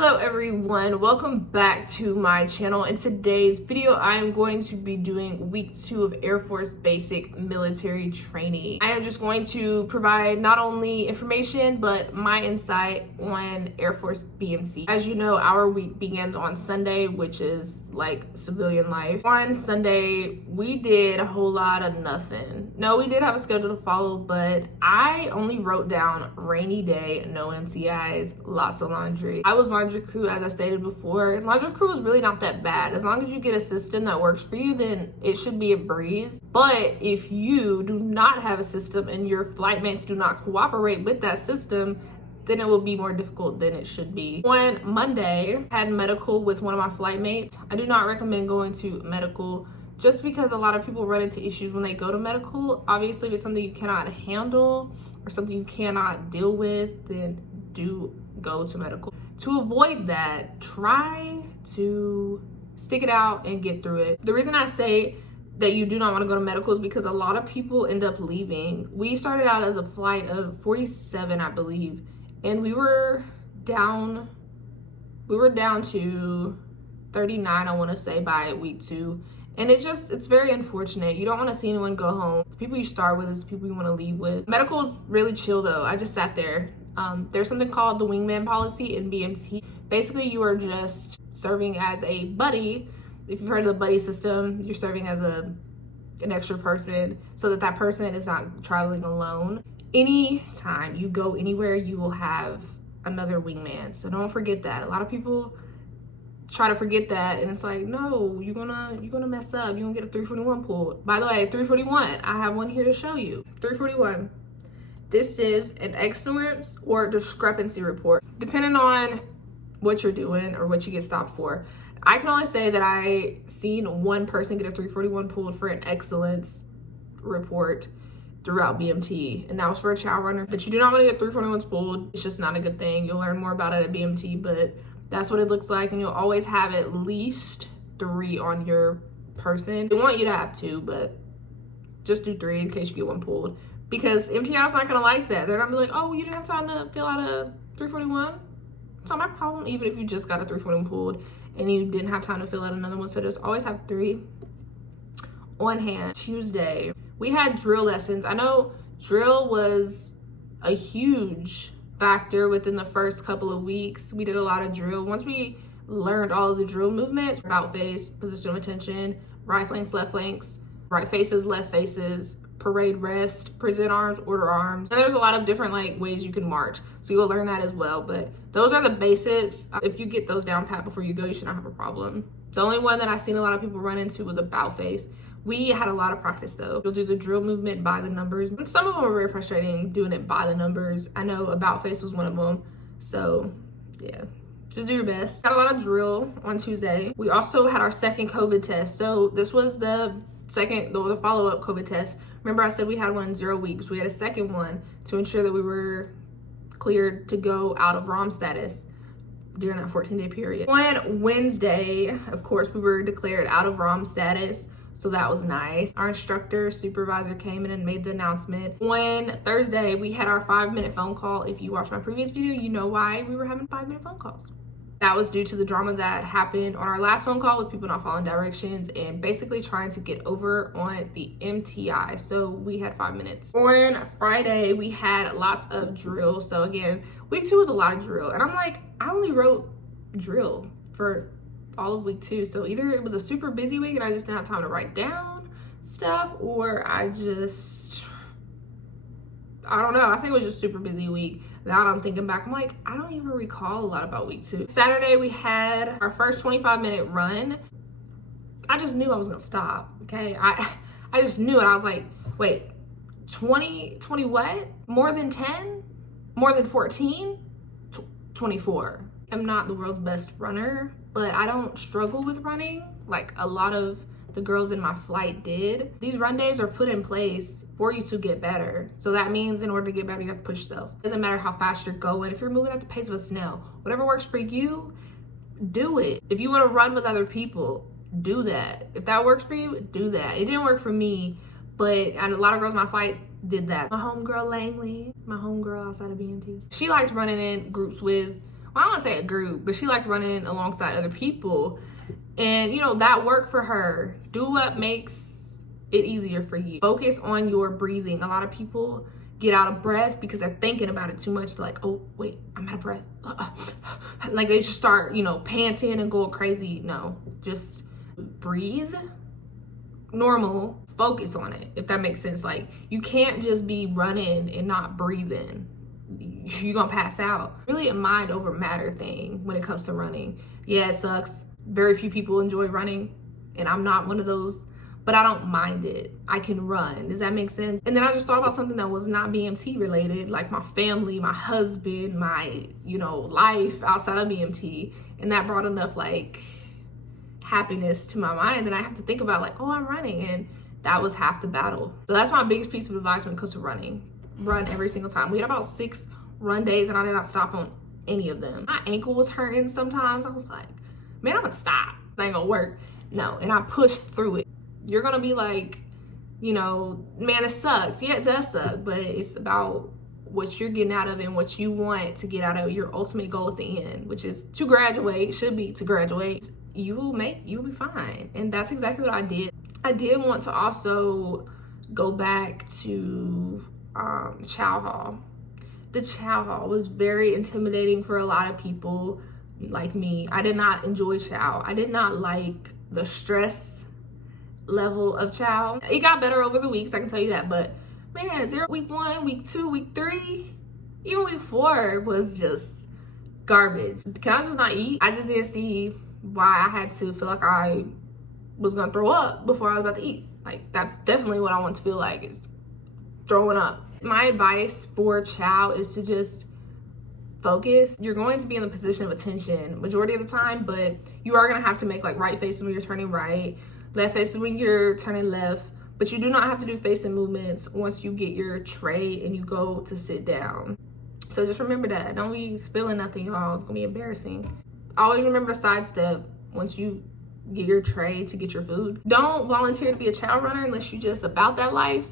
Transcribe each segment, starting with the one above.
Hello everyone, welcome back to my channel. In today's video, I am going to be doing week 2 of Air Force Basic Military Training. I am just going to provide not only information, but my insight on Air Force BMT. As you know, our week begins on Sunday, which is like civilian life. On Sunday, we did a whole lot of nothing. No, we did have a schedule to follow, but I only wrote down rainy day, no MTIs, lots of laundry. I was laundry crew, as I stated before. Laundry crew is really not that bad. As long as you get a system that works for you, then it should be a breeze. But if you do not have a system and your flight mates do not cooperate with that system, then it will be more difficult than it should be. On Monday, I had medical with one of my flight mates. I do not recommend going to medical just because a lot of people run into issues when they go to medical. Obviously, if it's something you cannot handle or something you cannot deal with, then do go to medical. To avoid that, try to stick it out and get through it. The reason I say that you do not want to go to medical is because a lot of people end up leaving. We started out as a flight of 47, I believe, and we were down to 39, I want to say, by week 2. And it's very unfortunate. You don't want to see anyone go home. The people you start with is the people you want to leave with. Medical is really chill though. I just sat there. There's something called the Wingman Policy in BMT. Basically, you are just serving as a buddy. If you've heard of the buddy system, you're serving as an extra person so that person is not traveling alone. Anytime you go anywhere, you will have another wingman. So don't forget that. A lot of people try to forget that, and it's like, no, you're gonna mess up. You're gonna get a 341 pulled. By the way, 341, I have one here to show you. 341. This is an excellence or discrepancy report. Depending on what you're doing or what you get stopped for. I can only say that I seen one person get a 341 pulled for an excellence report throughout BMT, and that was for a Chow runner. But you do not want to get 341s pulled. It's just not a good thing. You'll learn more about it at BMT, but that's what it looks like, and you'll always have at least 3 on your person. They want you to have 2, but just do 3 in case you get one pulled. Because MTI's not gonna like that. They're gonna be like, oh, you didn't have time to fill out a 341? It's not my problem, even if you just got a 341 pulled and you didn't have time to fill out another one. So just always have 3 on hand. Tuesday, we had drill lessons. I know drill was a huge factor within the first couple of weeks. We did a lot of drill. Once we learned all of the drill movements, about face, position of attention, right flanks, left flanks, right faces, left faces, parade rest, present arms, order arms. And there's a lot of different ways you can march. So you'll learn that as well. But those are the basics. If you get those down pat before you go, you should not have a problem. The only one that I've seen a lot of people run into was about face. We had a lot of practice though. You'll do the drill movement by the numbers. And some of them were very frustrating doing it by the numbers. I know about face was one of them. So yeah, just do your best. Had a lot of drill on Tuesday. We also had our second COVID test. So this was the follow-up COVID test. Remember I said we had one in 0 weeks. We had a second one to ensure that we were cleared to go out of ROM status during that 14-day period. On Wednesday, of course, we were declared out of ROM status. So that was nice. Our instructor supervisor came in and made the announcement. On Thursday, we had our 5-minute phone call. If you watched my previous video, you know why we were having 5-minute phone calls. That was due to the drama that happened on our last phone call with people not following directions and basically trying to get over on the MTI. So we had 5 minutes. On Friday, we had lots of drill. So again, week 2 was a lot of drill. And I'm like, I only wrote drill for all of week 2. So either it was a super busy week and I just didn't have time to write down stuff, or I don't know. I think it was just super busy week. Now that I'm thinking back, I'm like, I don't even recall a lot about week 2. Saturday, we had our first 25-minute run. I just knew I was gonna stop, okay? I just knew it. I was like, wait, 20 what? More than 10? More than 14? 24. I'm not the world's best runner, but I don't struggle with running like a lot of the girls in my flight did. These run days are put in place for you to get better. So that means in order to get better, you have to push yourself. It doesn't matter how fast you're going. If you're moving at the pace of a snail, whatever works for you, do it. If you want to run with other people, do that. If that works for you, do that. It didn't work for me, but a lot of girls in my flight did that. My homegirl Langley, my homegirl outside of BMT, she liked running in groups with well, I don't want to say a group, but she liked running alongside other people. And, you know, that worked for her. Do what makes it easier for you. Focus on your breathing. A lot of people get out of breath because they're thinking about it too much. Like, oh, wait, I'm out of breath. Like they just start, you know, panting and going crazy. No, just breathe normal. Focus on it, if that makes sense. Like, you can't just be running and not breathing. You're gonna pass out. Really a mind over matter thing when it comes to running. Yeah, it sucks. Very few people enjoy running, and I'm not one of those, but I don't mind it. I can run. Does that make sense? And then I just thought about something that was not BMT related, like my family, my husband, my, you know, life outside of BMT. And that brought enough like happiness to my mind. And I have to think about like, oh, I'm running. And that was half the battle. So that's my biggest piece of advice when it comes to running. Run every single time. We had about 6 run days and I did not stop on any of them. My ankle was hurting sometimes. I was like, man, I'm gonna stop. It ain't gonna work. No, and I pushed through it. You're gonna be like, you know, man, it sucks. Yeah, it does suck, but it's about what you're getting out of it and what you want to get out of your ultimate goal at the end, which is to graduate, should be to graduate. You'll be fine. And that's exactly what I did. I did want to also go back to Chow Hall. The Chow Hall was very intimidating for a lot of people like me. I did not enjoy Chow. I did not like the stress level of Chow. It got better over the weeks, I can tell you that, but man, week 1, week 2, week 3, even week 4 was just garbage. Can I just not eat? I just didn't see why I had to feel like I was gonna throw up before I was about to eat. Like, that's definitely what I want to feel like, is throwing up. My advice for Chow is to just focus. You're going to be in the position of attention majority of the time, but you are going to have to make like right faces when you're turning right, left faces when you're turning left, but you do not have to do facing movements once you get your tray and you go to sit down. So just remember that. Don't be spilling nothing, y'all. It's gonna be embarrassing. Always remember to sidestep once you get your tray to get your food. Don't volunteer to be a Chow runner unless you just about that life.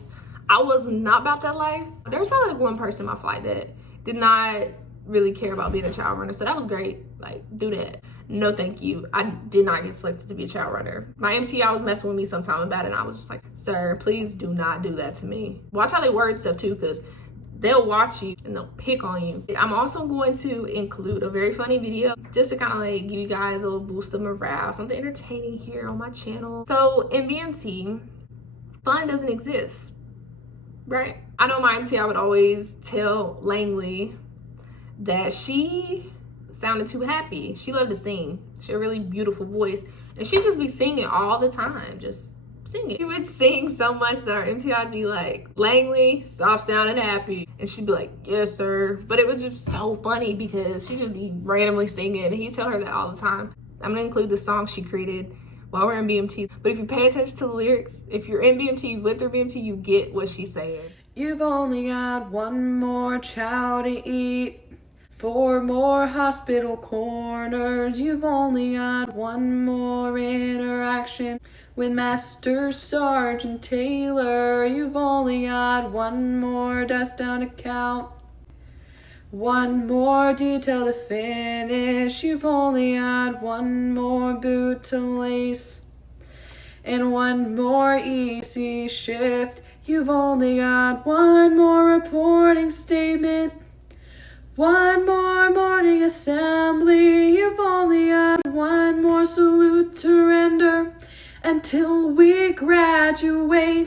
I was not about that life. There was probably like one person in my flight that did not really care about being a Chow runner, so that was great. Like, do that. No thank you. I did not get selected to be a Chow runner. My MTI was messing with me sometime about it, and I was just like, sir, please do not do that to me. Watch how they word stuff too, because they'll watch you and they'll pick on you. I'm also going to include a very funny video just to kind of like give you guys a little boost of morale, something entertaining here on my channel. So in BMT, fun doesn't exist, right? I know my MT, I would always tell Langley that she sounded too happy. She loved to sing. She had a really beautiful voice, and she'd just be singing all the time, just singing. She would sing so much that our MT would be like, Langley, stop sounding happy. And she'd be like, yes, sir. But it was just so funny because she'd just be randomly singing, and he'd tell her that all the time. I'm gonna include the song she created while we're in BMT. But if you pay attention to the lyrics, if you're in BMT, you went through BMT, you get what she's saying. You've only got one more chow to eat, 4 more hospital corners. You've only got one more interaction with Master Sergeant Taylor. You've only got one more desk down to count, one more detail to finish. You've only got one more boot to lace, and one more EC shift. You've only got one more reporting statement, one more morning assembly. You've only got one more salute to render until we graduate.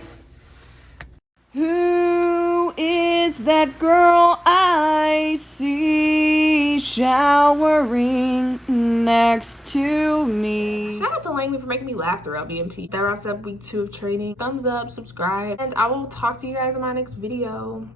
Who is that girl I see showering next to me? Shout out to Langley for making me laugh throughout BMT. That wraps up week 2 of training. Thumbs up, subscribe, and I will talk to you guys in my next video.